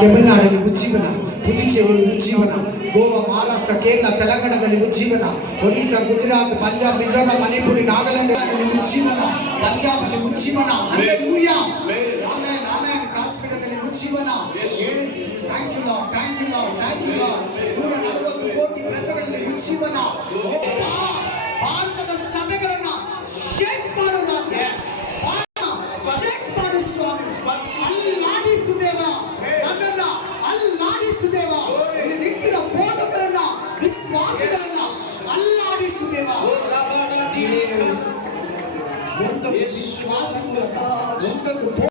ತಮಿಳುನಾಡಲ್ಲಿ ಉಜ್ಜೀವನ, ಪುದುಚೇರಿ ಉಜ್ಜೀವನ, ಗೋವಾ, ಮಹಾರಾಷ್ಟ್ರ, ಕೇರಳ, ತೆಲಂಗಾಣದಲ್ಲಿ ಉಜ್ಜೀವನ, Orissa, Gujarat, Punjab, Mizoram, Manipuri, ನಾಗಾಲ್ಯಾಂಡ್ನಲ್ಲಿ ಉಜ್ಜೀವನ, ಪಂಜಾಬಲ್ಲಿ ಉಜ್ಜೀವನ. Hallelujah, amen, amen. ಕಾಶ್ಮೀರದಲ್ಲಿ ಉಜ್ಜೀವನ. Yes, thank you lord, thank you lord, thank you lord. 140 ಕೋಟಿ ಪ್ರಜೆಗಳಲ್ಲಿ ಉಜ್ಜೀವನ. ಭಾರತದ ಸಭೆಗಳನ್ನ ಶೇಕ್ ಮಾಡು ರಾಜ, ಶೇಕ್ ಮಾಡು ಸ್ವಾಮಿ. ಅಲ್ಲಾಡಿಸುದೇವ, ನನ್ನನ್ನ ಅಲ್ಲಾಡಿಸುದೇವ, ನಿಕ್ಕಿರ ಬೋಧಕರನ್ನ, ವಿಶ್ವಾಸಿಗಳನ್ನ ಅಲ್ಲಾಡಿಸುದೇವ. ಒಂದು ವಿಶ್ವಾಸ ಮೂಲಕ ಒಂದೊಂದು